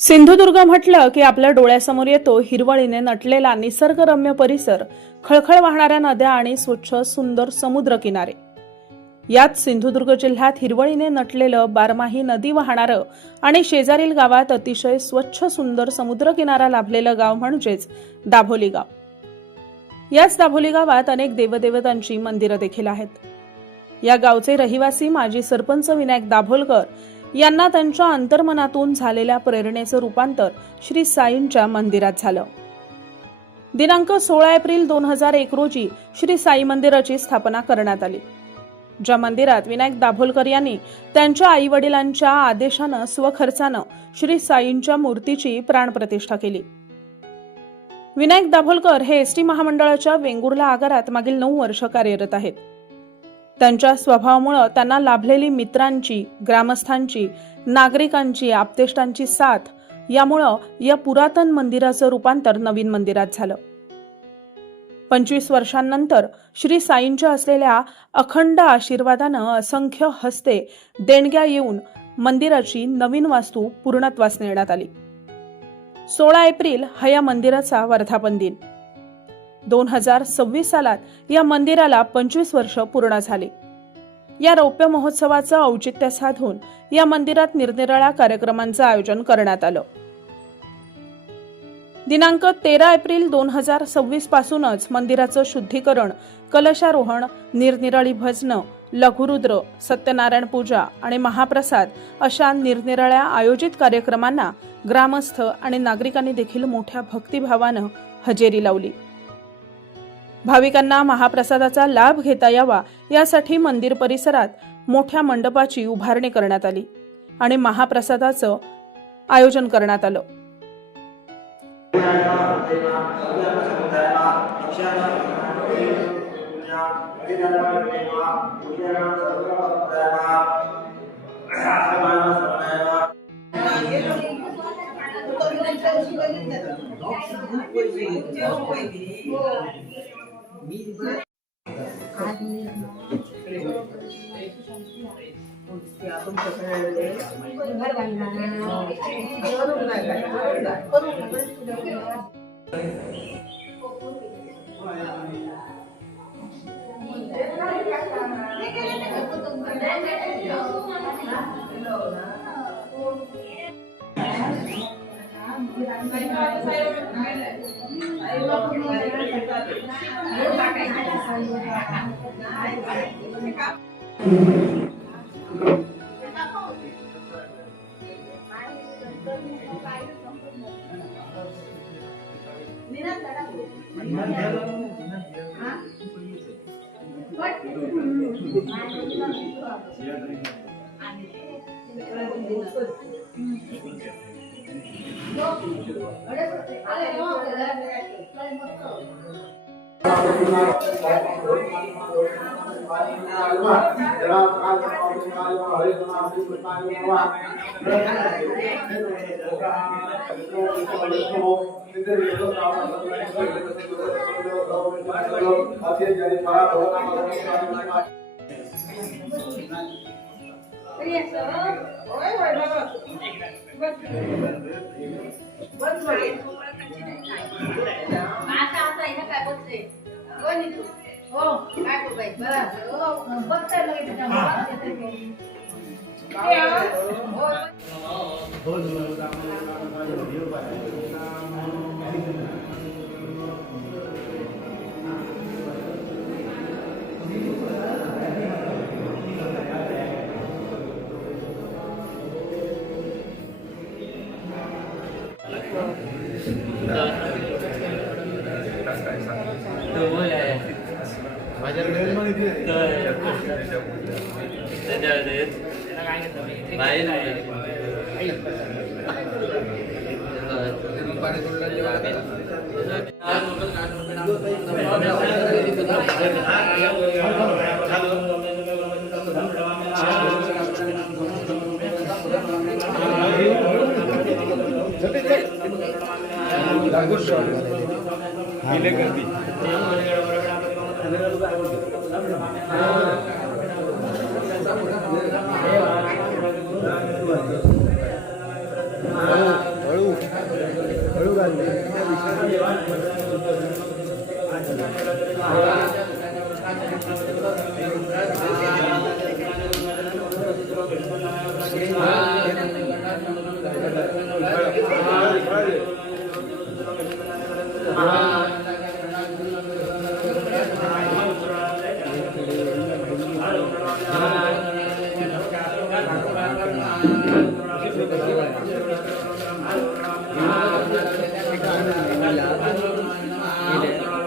सिंधुदुर्ग म्हटलं की आपल्या डोळ्यासमोर येतो हिरवळीने नटलेला निसर्गरम्य परिसर, खळखळ वाहणाऱ्या नद्या आणि स्वच्छ सुंदर समुद्र किनारे। यात सिंधुदुर्ग जिल्ह्यात हिरवळीने नटलेलं बारमाही नदी वाहणारं आणि शेजारील गावात अतिशय स्वच्छ सुंदर समुद्र किनारा लाभलेलं गाव म्हणजेच दाभोली गाव। याच दाभोली गावात अनेक देवदेवतांची मंदिरं देखील आहेत। या गावचे रहिवासी माजी सरपंच विनायक दाभोलकर यांना त्यांच्या अंतर्मनातून झालेल्या प्रेरणेचं रूपांतर श्री साईंच्या मंदिरात झालं। दिनांक 16 एप्रिल 2001 रोजी श्री साई मंदिराची स्थापना करण्यात आली। ज्या मंदिरात विनायक दाभोलकर यांनी त्यांच्या आई वडिलांच्या आदेशानं स्वखर्चानं श्री साईंच्या मूर्तीची प्राणप्रतिष्ठा केली। विनायक दाभोलकर हे एसटी महामंडळाच्या वेंगुर्ला आगारात मागील 9 वर्ष कार्यरत आहेत। त्यांच्या स्वभावामुळे त्यांना लाभलेली मित्रांची, ग्रामस्थांची, नागरिकांची, आप्तेष्टांची साथ यामुळे या पुरातन मंदिराचं रूपांतर नवीन मंदिरात झालं। 25 वर्षांनंतर श्री साईंच्या असलेल्या अखंड आशीर्वादानं असंख्य हस्ते देणग्या येऊन मंदिराची नवीन वास्तू पूर्णत्वास नेण्यात आली। 16 एप्रिल हा या मंदिराचा वर्धापन दिन। 2026 सालात या मंदिराला 25 वर्ष पूर्ण झाली। या रौप्य महोत्सवाचं औचित्य साधून या मंदिरात निरनिराळ्या कार्यक्रमांचं आयोजन करण्यात आलं। दिनांक 13 एप्रिल 2026 पासूनच मंदिराचं शुद्धीकरण, कलशारोहण, निरनिराळी भजनं, लघुरुद्र, सत्यनारायण पूजा आणि महाप्रसाद अशा निरनिराळ्या आयोजित कार्यक्रमांना ग्रामस्थ आणि नागरिकांनी देखील मोठ्या भक्तिभावानं हजेरी लावली। भाविकांना महाप्रसादाचा लाभ घेता यावा यासाठी मंदिर परिसरात मोठ्या मंडपाची उभारणी करण्यात आली आणि महाप्रसादाचं आयोजन करण्यात आलं।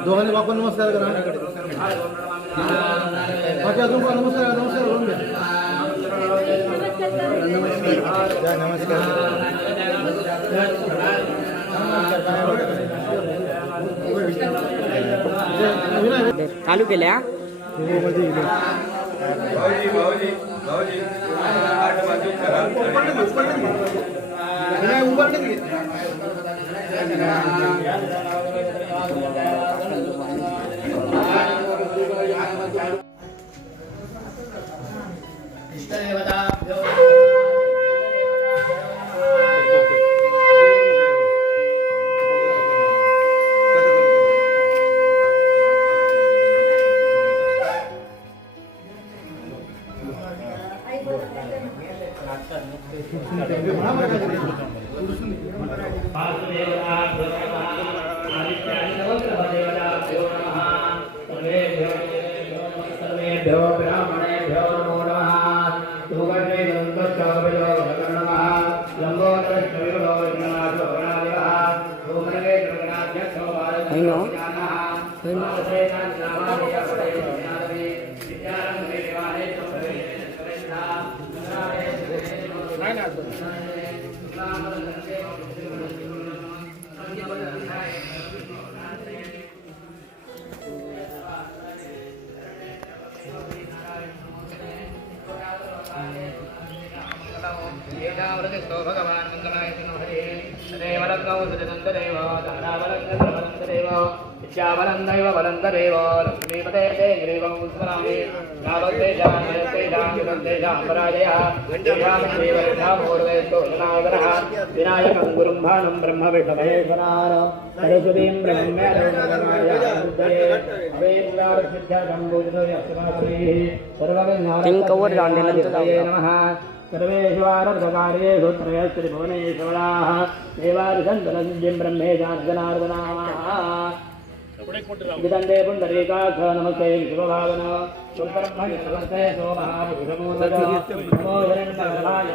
दोघांनी बापा नमस्कार करा. बाकी अजून कोण नमस्कार नमस्कार करून घ्या. नमस्कार. चालू केल्या भगवान मंगलाय हरे देव रत्नौ सुजनन्ददेव दानावलन्ददेव विद्यावलन्दैव वलन्ददेव लक्ष्मीपते ते ग्रीवं स्मरामि यावत्तेषां जयत्तेषां पराजयः देवामश्रीवरथापूर्वेस्तु जनावरः विनायकं गुरुं भानं ब्रह्मविष्णुमहेश्वरान् सरस्वतीं ब्रह्मण्यः सर्वेषु आरब्धकार्येषु त्रयस्त्रिभुवनेश्वराः देवादिसन्तनसिद्धिं ब्रह्मेशार्जनार्दनाः विदन्ते पुण्डरीकाक्ष नमस्ते शिवभावन सुब्रह्मण्यनमस्ते सोमहापुरुषमोदक नमो हिरण्यगर्भाय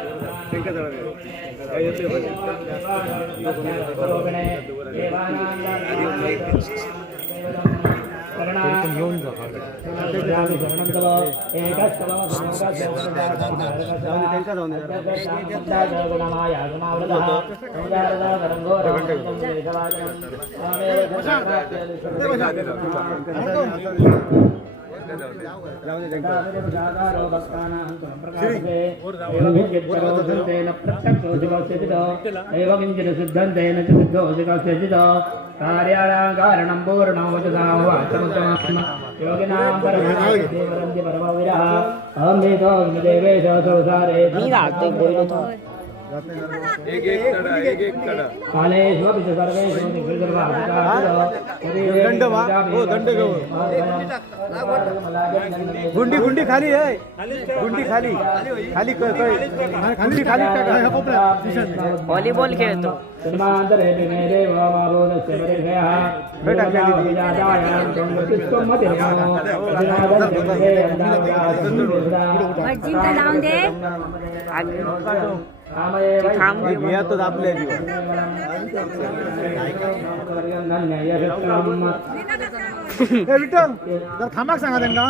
घेऊन जा. कार्याणां पूर्णं योगिनां परमविरः अहमेतो देवेश संसारे कालेषु सर्वेषु गुंडी गुंडी खाली आहे. गुंडी खाली खाली खाली खाली व्हॉलीबॉल खेळतो. तो आपल्या विठ्ठल जर थांबाक सांगा त्यांना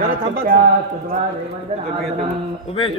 जरा थांबाक उमेश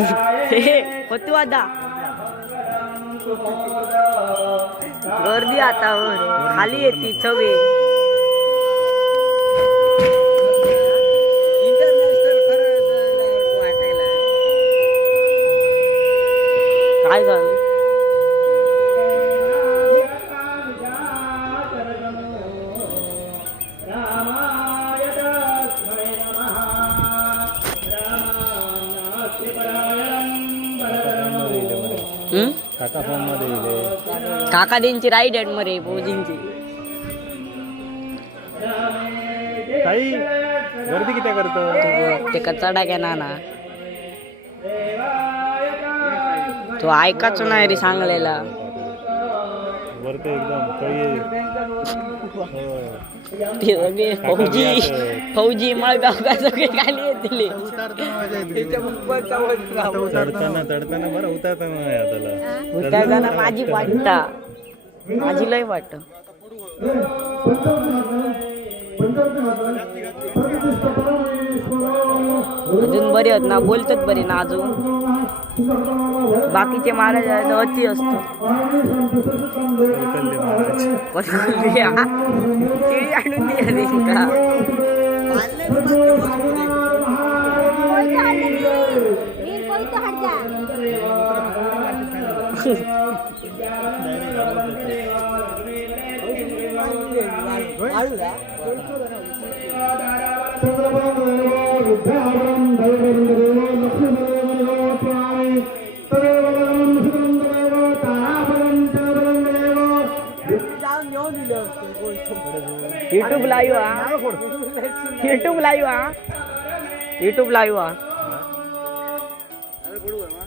होतो आता गर्दी आता खाली येते सगळे काय झालं काका फोन मध्ये येईल काका त्यांची राईट हँड मरे फौजींची ताई गर्दी किती करतो ते कचडा घ्या ना तो ऐकाच नाही रे सांगलेला वरती एकदम ते सगळे फौजी मळगाव का सगळे खाली येतले चढताना चढताना बरं उतरताना त्याला उतरताना माझी वाटता माझी लय वाटत अजून बरे आहेत ना बोलतात बरे ना अजून बाकीचे महाराज अति असतो केळी आणून दिली का युट्यूब लाईव्ह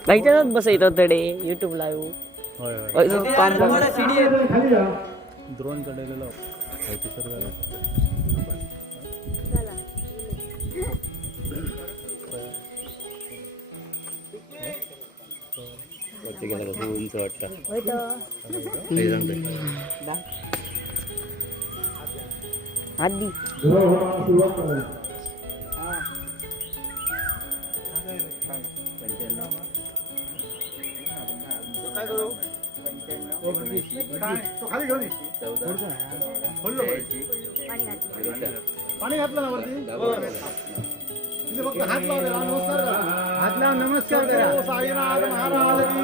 काहीच्याच बसायचं तडे युट्यूब लाईव्ह काम ड्रोन चढलेलं वरती गेला उंच वाटतं आधी पाणी घातलं ना वरती तिथे फक्त हात लावलेला हात लावून नमस्कार करा साईनाथ महाराज की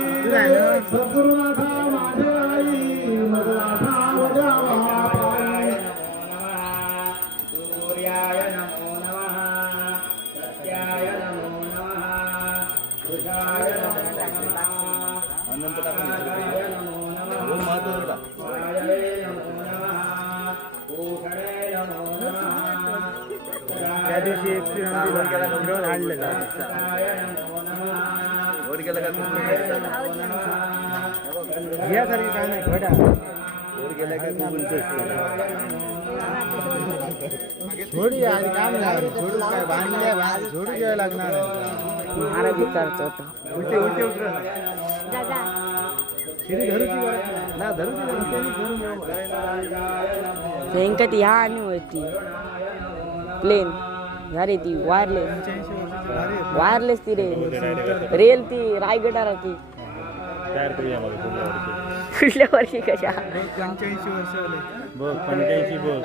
सद्गुरुनाथ माझे आई मदनाथा वजावा सूर्याय नमो नमः सत्याय नमो नमः पुरुषाय नमो नमः अनंताय नमो नमः वायवे नमो नमः भूषणे नमो नमः त्या दिवशी एक ड्रोन आणलेला घ्यासारखी काय नाही घोडा झोडी आणि काम नाही झोडू काय बांधल्या झोडू घ्यायला लागणार महाराज विचारतो होता उलटे उलटे उतरत शिरी धरूची ना त्यांका ती ह्या आणि होती प्लेन ह्या रे ती वायरलेस ती रे रेल ती रायगडार ती तयार करूया मग कुठल्या वर्षी कशा 85 वर्ष आले बघ 85 बघ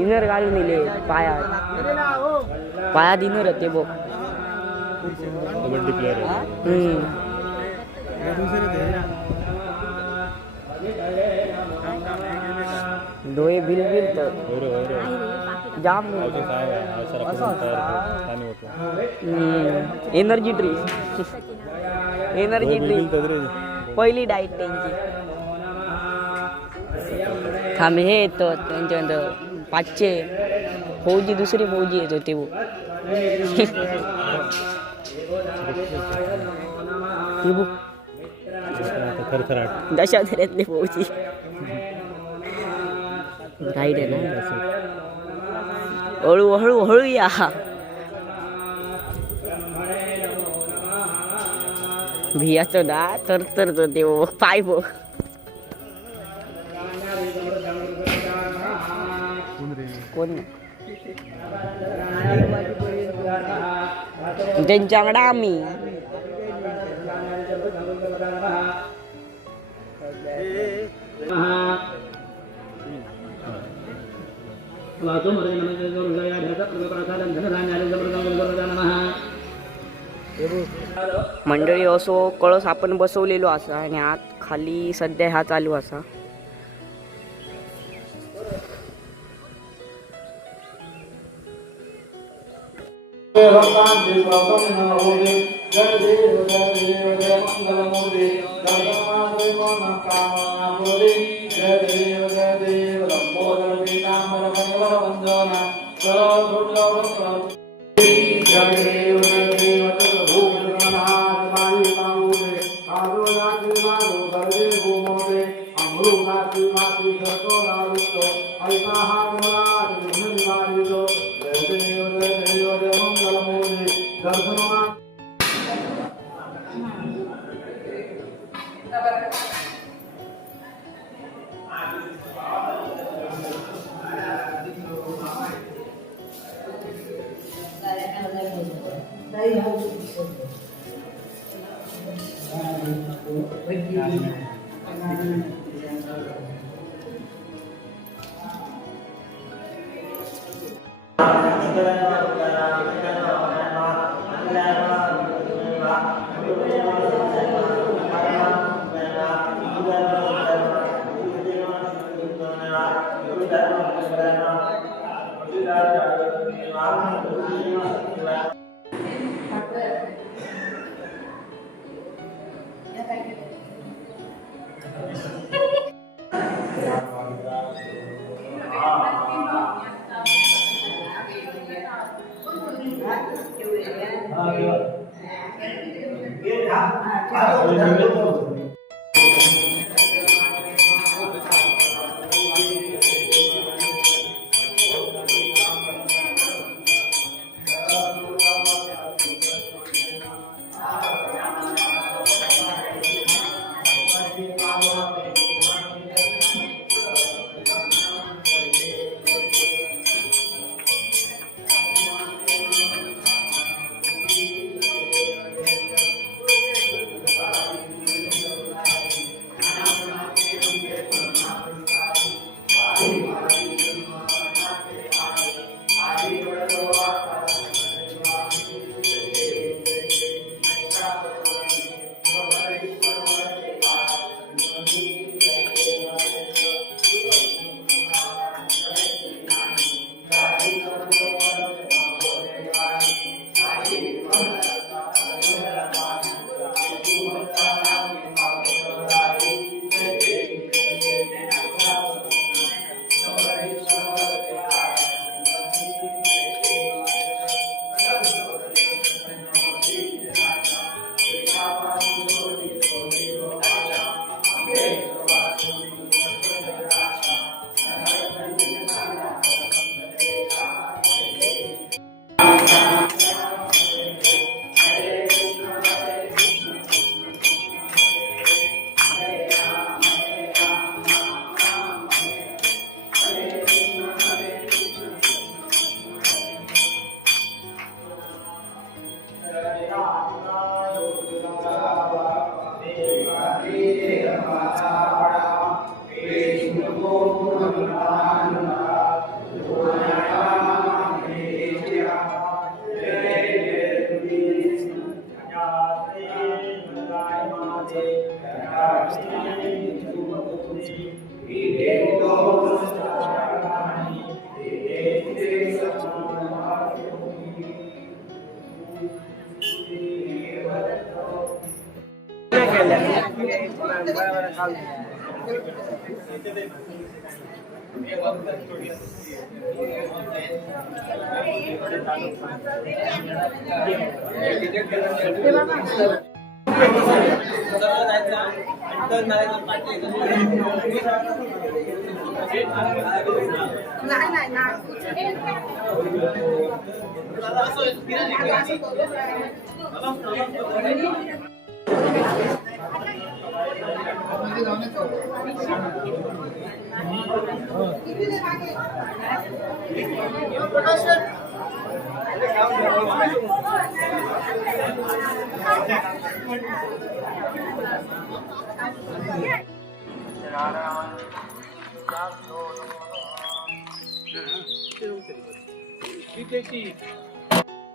इनर घालून दिले पायात इनर होते बघ कबड्डी प्लेअर डोळे बिल तर जाम एनर्जी ड्रिंक पहिली डाईट त्यांची आम्ही हे येतो त्यांच्यानंतर 500 फौजी दुसरी फौजी येत होते वो दशावतारातले फौजी राईड आहे ना हळू या भियाचो ना तर ते पाय बघ कोण त्यांच्याकडे आम्ही मंडळी असो कळस आपण बसवलेलो असा आणि आत खाली सध्या ह्या चालू असा.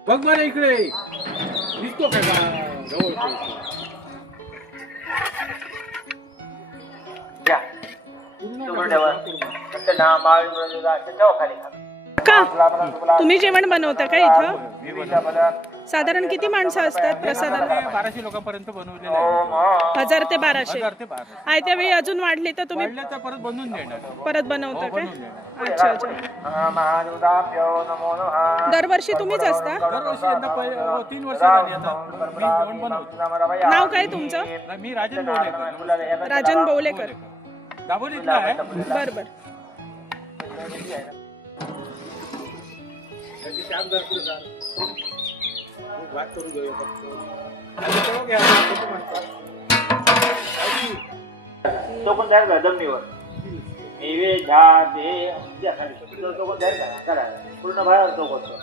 बघ बरं इकडे दिसतो काय का जवळ या तुम्ही ठेवा फक्त नाम बाळ ठेवा खाली का तुम्ही जेवण बनवता का इथं? साधारण किती माणसं असतात प्रसादाला? 1200 लोकांपर्यंत बनवलेलं आहे. 1000 ते 1200. 1000 ते 1200. आयत्या वेळी अजून वाढली तर तुम्ही वाढलं तर परत बनवून देणार. परत बनवता काय? बनवून देणार. अच्छा अच्छा. महादेवताभ्यो नमो नमः दरवर्षी तुम्हीच असता? दरवर्षी यंदा 3 वर्ष झाली आता मी जेवण बनवतो. नाव काय तुमचं? मी राजन बोलेकर. राजन बौलेकर. दाबोलीतला आहे. बर बर. त्याची श्याम जर पुढे जा. बात करून घेऊया फक्त. तो पण तयार करा जमिनीवर निवे झाडे द्या खाली तो पण तयार करा करा पूर्ण बाहेर तो करतो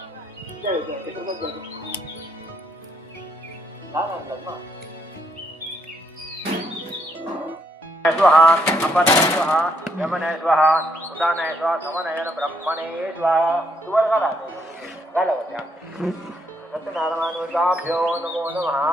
स्वाहा अपनाय स्वाहा यमनाय स्वाहा उदानाय स्वाहा समनयन ब्रह्मणे स्वाहा तुवर घाला होत्या सत्यनारायणाभ्यो नमो नमः.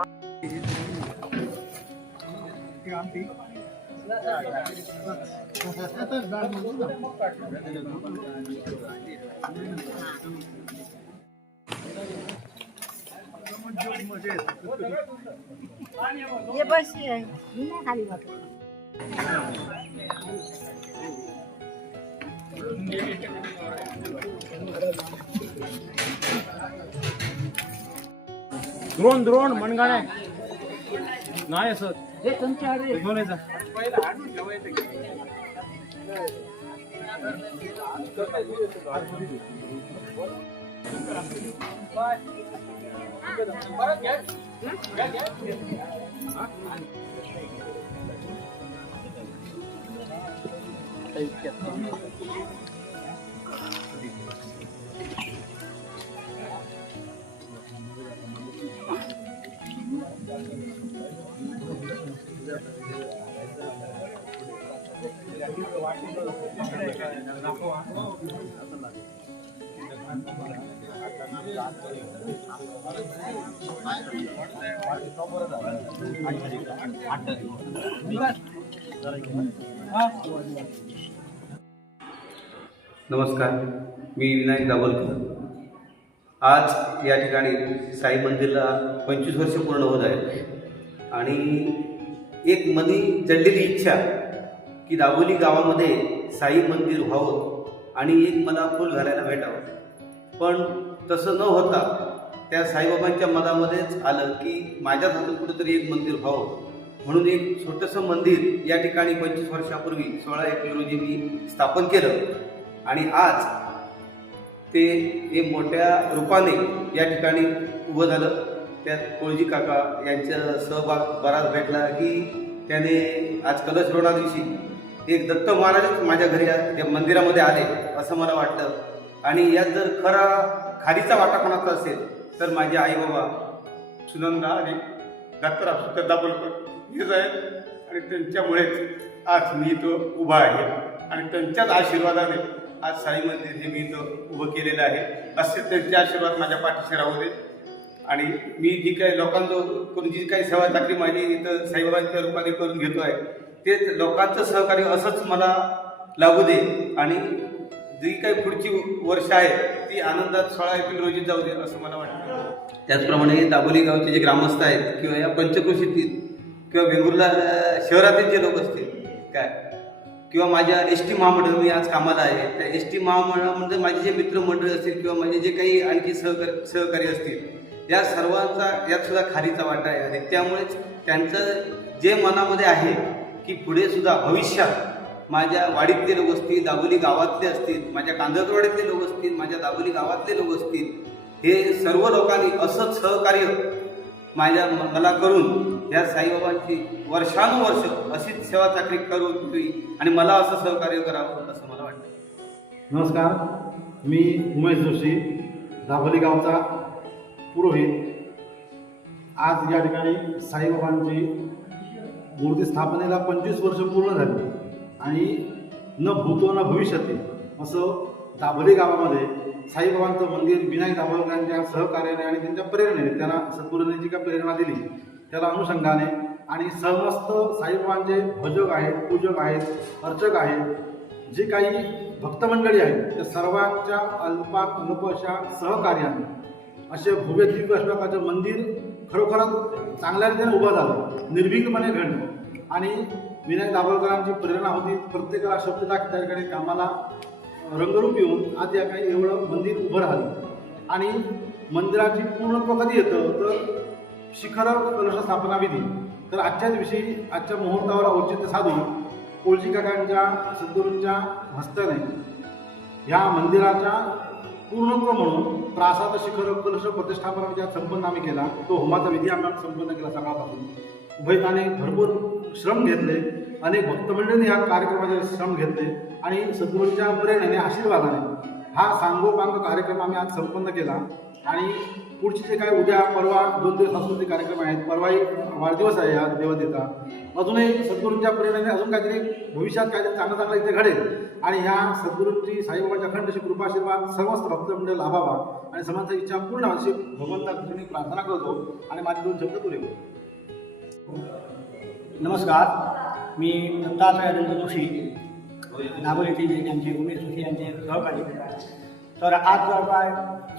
ये बस आहे खाली द्रोण मनगाणे नाही असं घेऊन यायचा. नमस्कार, मी विनायक दाभोलकर. आज या ठिकाणी साई मंदिरला 25 वर्ष पूर्ण होत आहेत आणि एक मनी जडलेली इच्छा की दाभोली गावामध्ये साई मंदिर व्हावं आणि एक मला फूल घालायला भेटावं. पण तसं न होता त्या साईबाबांच्या मनामध्येच आलं की माझ्याच हातून कुठेतरी एक मंदिर व्हावं. म्हणून एक छोटंसं मंदिर या ठिकाणी 25 वर्षापूर्वी 16 एप्रिल रोजी मी स्थापन केलं आणि आज ते एक मोठ्या रूपाने या ठिकाणी उभं झालं. त्यात कोळजी काका यांचा सहभाग बराच भेटला की त्याने आज कलशरोहणा दिवशी एक दत्त महाराजच माझ्या घरी त्या मंदिरामध्ये आले असं मला वाटलं. आणि यात जर खरा खालीचा वाटा कोणाचा असेल तर माझे आईबाबा सुनंदा आणि दत्तराव सुद्धा दाभोलकर हेच आहेत आणि त्यांच्यामुळेच आज मी इथं उभा आहे आणि त्यांच्याच आशीर्वादाने आज साई मंदिर हे मी इथं उभं केलेलं आहे. असे त्यांचे आशीर्वाद माझ्या पाठीशी राहू दे आणि मी जी काही लोकांकडून जी काही सेवा चाकरी माझी इथं साईबाबांच्या रूपाने करून घेतो आहे तेच लोकांचं सहकार्य असंच मला लागू दे आणि जी काही पुढची वर्ष आहे ती आनंदात 16 एप्रिल रोजी जाऊ दे असं मला वाटतं. त्याचप्रमाणे दाभोली गावचे जे ग्रामस्थ आहेत किंवा या पंचक्रोशीतील किंवा वेंगुर्ला शहरातील जे लोक असतील काय किंवा माझ्या एस टी महामंडळ मी आज कामाला आहे त्या एस टी महामंडळामध्ये माझे जे मित्रमंडळ असतील किंवा माझे जे काही आणखी सहकारी असतील या सर्वांचा यात सुद्धा खारीचा वाटा आहे आणि त्यामुळेच त्यांचं जे मनामध्ये आहे की पुढे सुद्धा भविष्यात माझ्या वाडीतले लोक असतील दाभोली गावातले असतील माझ्या कांदळवाडीतले लोक असतील माझ्या दाभोली गावातले लोक असतील हे सर्व लोकांनी असंच सहकार्य मला करून या साईबाबांची वर्षानुवर्ष अशीच सेवा चाकरी करावी आणि मला असं सहकार्य करावं असं मला वाटतं. नमस्कार, मी उमेश जोशी, दाभोली गावचा पुरोहित. आज या ठिकाणी साईबाबांची मूर्ती स्थापनेला 25 वर्ष पूर्ण झाली आणि न भूतो न भविष्यती असं दाभोली गावामध्ये साईबाबांचं मंदिर विनायक दाभोलकरांच्या सहकार्याने आणि त्यांच्या प्रेरणेने, त्यांना सद्गुरूंनी जी काय प्रेरणा दिली त्याला अनुषंगाने आणि समस्त साईबाबांचे भजक आहेत, पूजक आहेत, अर्चक आहेत, जे काही भक्तमंडळी आहेत त्या सर्वांच्या अल्पात अशा सहकार्याने असे भव्य दिव्य प्रकारचं मंदिर खरोखरच चांगल्या रीतीने उभं झालं, निर्भीकपणे घडलं. आणि विनायक दाभोलकरांची प्रेरणा होती प्रत्येकाला शब्दता त्या ठिकाणी कामाला रंगरूप येऊन आज या काही एवढं मंदिर उभं राहिलं. आणि मंदिराची पूर्णत्व कधी येतं तर शिखर कलश स्थापना विधी. तर आजच्याच विषयी आजच्या मुहूर्तावर औचित्य साधून कोळजी काकांच्या सद्गुरूंच्या हस्ताने ह्या मंदिराच्या पूर्णत्व म्हणून प्रासाद शिखर कलश प्रतिष्ठापना विधी संपन्न आम्ही केला. तो होमाचा विधी आम्ही संपन्न केला सकाळपासून. उभयताने भरपूर श्रम घेतले, अनेक भक्तमंडळींनी ह्या कार्यक्रमाचे श्रम घेतले आणि सद्गुरूंच्या प्रेरणेने आशीर्वादाने हा सांगोपांग कार्यक्रम आम्ही आज संपन्न केला. आणि पुढचे जे काय उद्या परवा 2 दिवस सांस्कृतिक कार्यक्रम आहेत, परवाही वाढदिवस आहे या देवतेचा. अजूनही सद्गुरूंच्या प्रेरणेने अजून काहीतरी भविष्यात काहीतरी चांगलं इथे घडेल आणि ह्या सद्गुरूंची साईबाबांच्या अखंड कृपाशीर्वाद सर्वच भक्तमंडळ लाभावा आणि समाजाची इच्छा पूर्ण अशी भगवंताकडे प्रार्थना करतो आणि माझे 2 शब्द पुरे करतो. नमस्कार, मी दत्तात्रय अनंत जोशी, दाभोली येथील यांचे उमेश जोशी यांचे सहकारी. तर आज जो काय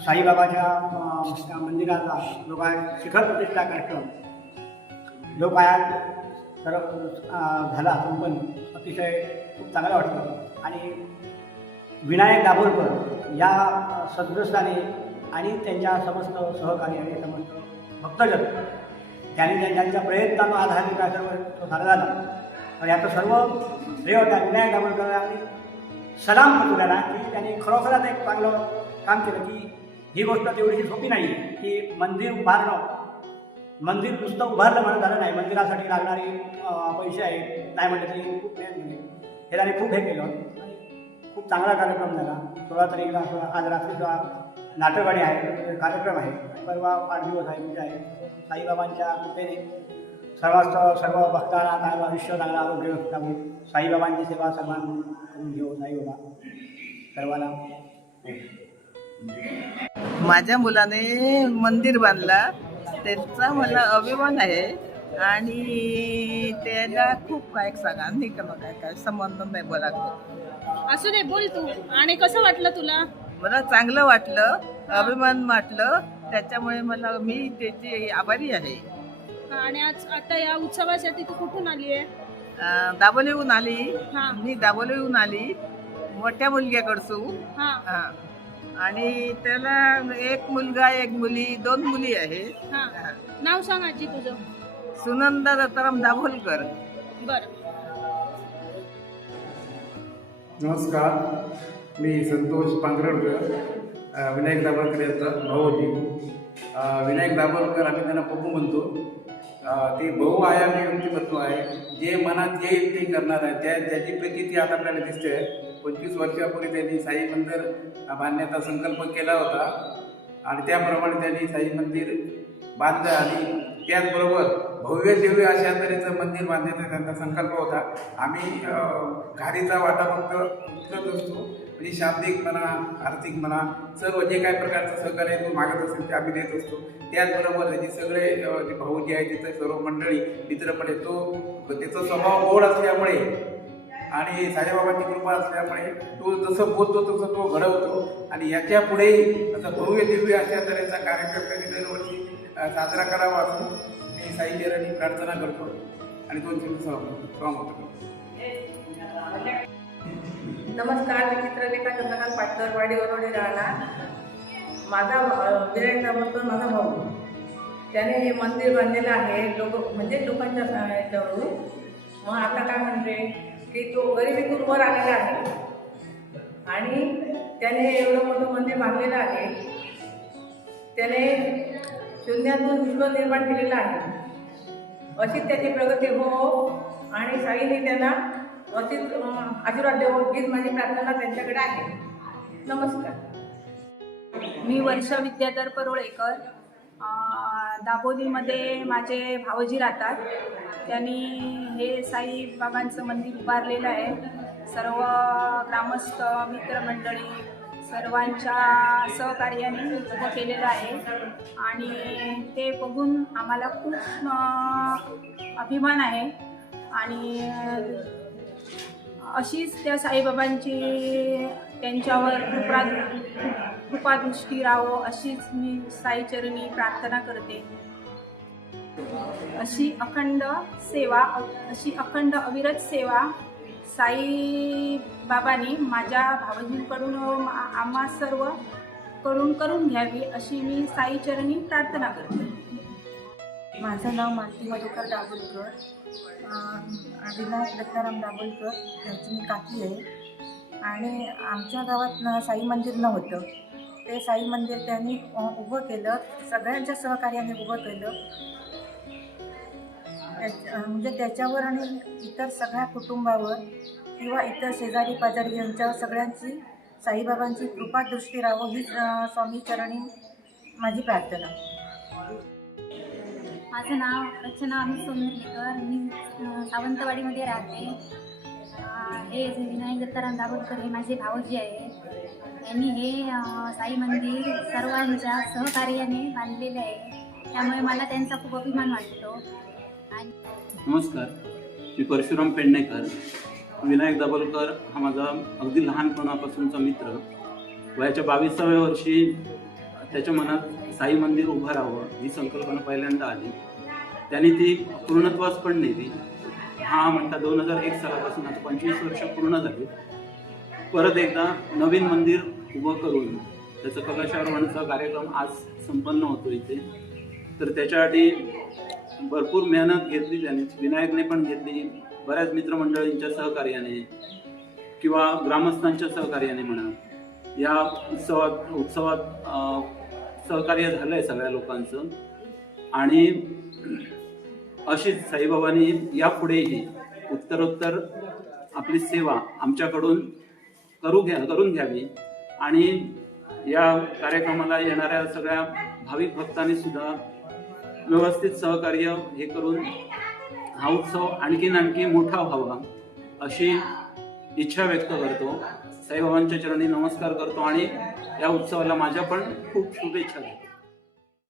साईबाबाच्या मंदिराचा जो काय शिखर प्रतिष्ठा कार्यक्रम जो काय तर झाला संपन्न, अतिशय खूप चांगलं वाटतं. आणि विनायक दाभोलकर या सदस्याने आणि त्यांच्या समस्त सहकारी आणि समस्त भक्तजन त्यांनी त्यांच्या प्रयत्नांना आधारित काय सर्व तो झाला झाला. तर याचं सर्व श्रेय त्या विनायक दाभोलकरांनी सलाम करतो त्याला, की त्यांनी खरोखरच एक चांगलं काम केलं. की ही गोष्ट तेवढीशी सोपी नाही की मंदिर उभारणं, मंदिर नुसतं उभारलं म्हणून झालं नाही. मंदिरासाठी लागणारे पैसे आहेत, नाही म्हटलं तरी खूप मेहनत झाली. हे त्यांनी खूप हे केलं आणि खूप चांगला कार्यक्रम झाला. 16 तारीखला आज रात्रीचा नाटकवाडी आहे, कार्यक्रम आहे. परवा 8 दिवस आहे, पूजा आहे. साईबाबांच्या कृपेने सर्व भक्तांना चांगलं आयुष्य, चांगलं आरोग्य लाभो. साईबाबांची सेवा सर्वांनी करून घेऊ. साईबाबा सर्वांना. माझ्या मुलाने मंदिर बांधला, त्याचा मला अभिमान आहे. आणि त्याला खूप काय सांगा नाही का, मग काय संबंध नाही बोला. असू दे, बोल तू. आणि कसं वाटलं तुला? मला चांगलं वाटलं, अभिमान वाटलं. त्याच्यामुळे मी त्याची आभारी आहे. आणि आता या उत्सवासाठी तू कुठून आली आहे? दाभोलीहून आली. हा. मी दाभोलीहून आली, मोठ्या मुलग्याकडसून. हा. आणि त्याला 1 मुलगा 1 मुली, 2 मुली आहेत. हा. नाव सांग आजी तुझं. सुनंदा दत्ताराम दाभोलकर. बरं. नमस्कार, मी संतोष पांघरडकर, विनायक दाभोलकर यांचा भाऊजी. विनायक दाभोलकर आम्ही त्यांना पप्पू म्हणतो. ते बहुआयामी व्यक्तिमत्व आहे. जे मनात येईल ते करणार आहे. त्याची प्रचिती आता आपल्याला दिसते. 25 वर्षापूर्वी त्यांनी साई मंदिर बांधण्याचा संकल्प केला होता आणि त्याप्रमाणे त्यांनी साई मंदिर बांधलं. आणि त्याचबरोबर भव्य दिव्य अशा तऱ्हेचं मंदिर बांधण्याचा त्यांचा संकल्प होता. आम्ही घारीचा वाटा फक्त उचलत असतो. म्हणजे शाब्दिक म्हणा, आर्थिक म्हणा, सर्व जे काही प्रकारचं सहकार्य तो मागत असेल ते आम्ही देत असतो. त्याचबरोबर त्याचे सगळे जे भाऊ जे आहे तिथे सर्व मंडळी मित्रपणे त्याचा स्वभाव गोड असल्यामुळे आणि साईबाबांची कृपा असल्यामुळे तो जसं बोलतो तसं तो घडवतो. आणि याच्या पुढे असं भव्य दिव्य अशा तऱ्हेचा कार्यक्रम त्यांनी दरवर्षी साजरा करावा असं मी साईचरणी प्रार्थना करतो आणि 2 शब्द समाप्त करतो. नमस्कार, मी चित्रलेखा चंद्रकांत पाटकर, वाडी वरोडे राहणार. माझा विनायक दाभोलकर माझा भाऊ, त्याने हे मंदिर बांधलेलं आहे. लोकांच्या याच्यावरून. मग आता काय म्हणते की तो गरिबीतून वर आलेला आहे आणि त्याने एवढं मोठं मंदिर बांधलेलं आहे. त्याने शून्यातून विश्व निर्माण केलेलं आहे. अशीच त्याची प्रगती हो आणि साईने त्यांना अशीच आशीर्वाद देवो हीच माझी प्रार्थना त्यांच्याकडे आहे. नमस्कार. मी वर्षा विद्याधर परोळेकर. दापोलीमध्ये माझे भावजी राहतात. त्यांनी हे साईबाबांचं मंदिर उभारलेलं आहे. सर्व ग्रामस्थ मित्रमंडळी सर्वांच्या सहकार्याने उभं केलेलं आहे आणि ते बघून आम्हाला खूप अभिमान आहे आणि अशीच त्या साईबाबांची त्यांच्यावर कृपादृष्टी राहो अशीच मी साईचरणी प्रार्थना करते. अशी अखंड अविरत सेवा साई बाबांनी माझ्या भावजींकडून आम्हा सर्व करून घ्यावी अशी मी साईचरणी प्रार्थना करते. माझं नाव मालती मधुकर दाभोलकर. विनायक दत्ताराम दाभोलकर यांची मी काकी आहे आणि आमच्या गावात साई मंदिर नव्हतं. ते साई मंदिर त्यांनी उभं केलं, सगळ्यांच्या सहकार्याने उभं केलं. म्हणजे त्याच्यावर आणि इतर सगळ्या कुटुंबावर किंवा इतर शेजारी पाजारी यांच्यावर सगळ्यांची साईबाबांची कृपादृष्टी राहो हीच स्वामी चरणी माझी प्रार्थना. माझं नाव रचना अमित सोनवणेकर. मी सावंतवाडीमध्ये राहते. हे जे विनायक दत्ताराम दाभोलकर हे माझे भावजी आहे. यांनी हे साई मंदिर सर्वांच्या सहकार्याने बांधलेले आहे. त्यामुळे मला त्यांचा खूप अभिमान वाटतो. नमस्कार. मी परशुराम पेडणेकर. विनायक दाभोलकर हा माझा अगदी लहानपणापासूनचा मित्र. वयाच्या 22व्या वर्षी त्याच्या मनात साई मंदिर उभं राहावं ही संकल्पना पहिल्यांदा आली. त्यांनी ती पूर्णत्वास पण नेली. हा म्हणता 2001 सालापासून आता 25 वर्ष पूर्ण झाली. परत एकदा नवीन मंदिर उभं करून त्याचं कलशारोहणाचा कार्यक्रम आज संपन्न होतो इथे. तर त्याच्यासाठी भरपूर मेहनत घेतली त्याने, विनायकने पण घेतली. बऱ्याच मित्रमंडळींच्या सहकार्याने किंवा ग्रामस्थांच्या सहकार्याने म्हणा या उत्सवात सहकार्य झालं आहे सगळ्या लोकांचं. आणि अशीच साईबाबांनी यापुढेही उत्तरोत्तर आपली सेवा आमच्याकडून करून घ्यावी आणि या कार्यक्रमाला येणाऱ्या सगळ्या भाविक भक्तांनी सुद्धा व्यवस्थित सहकार्य हे करून हा उत्सव आणखी मोठा व्हावा अशी इच्छा व्यक्त करतो. साईबाबांच्या चरणी नमस्कार करतो आणि या उत्सवाला माझ्या पण खूप शुभेच्छा देतो.